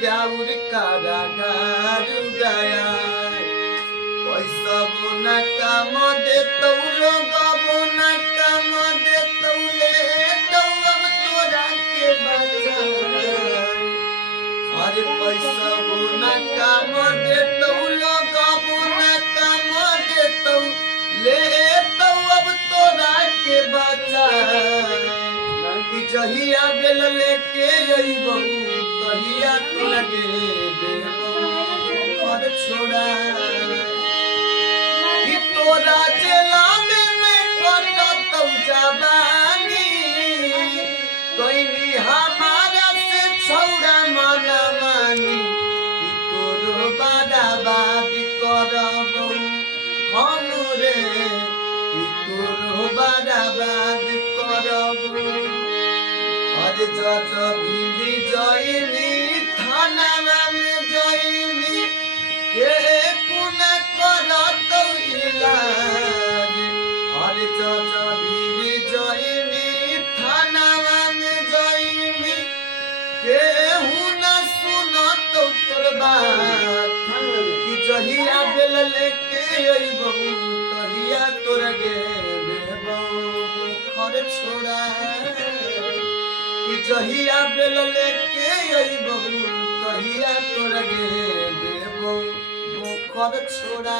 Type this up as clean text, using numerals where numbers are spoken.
ब्याउर कारागार गया पैसा बोना काम दे तौलो गबोना काम दे तौले तो अब तोरा के बचा अरे पैसा बोना काम दे तौलो गबोना काम दे तौले तो अब तोरा के बचा कि जहिया बेल लेके अइबहु तहिया तू लगे देबहु और छोड़ा कि तोरा जेला में कटतौ जवानी कइनी हमारा से छौड़ा मना मानी कि तोरो बर्बाद करबौ हम रे कि तोरो बर्बाद करबौ अरे जज भिड़ी जइनी थाना में जइनी के कुना करतौ इलाज अरे जज भिड़ी जइनी थाना में जइनी के हुना सुनतौ तोर बात कि जहिया बेल लेके अइबहु तहिया तोर गे देबौ खर छोड़ा जहिया बेल लेके अइबहु तहिया तोरा गे देबौ बोखर छोड़ा।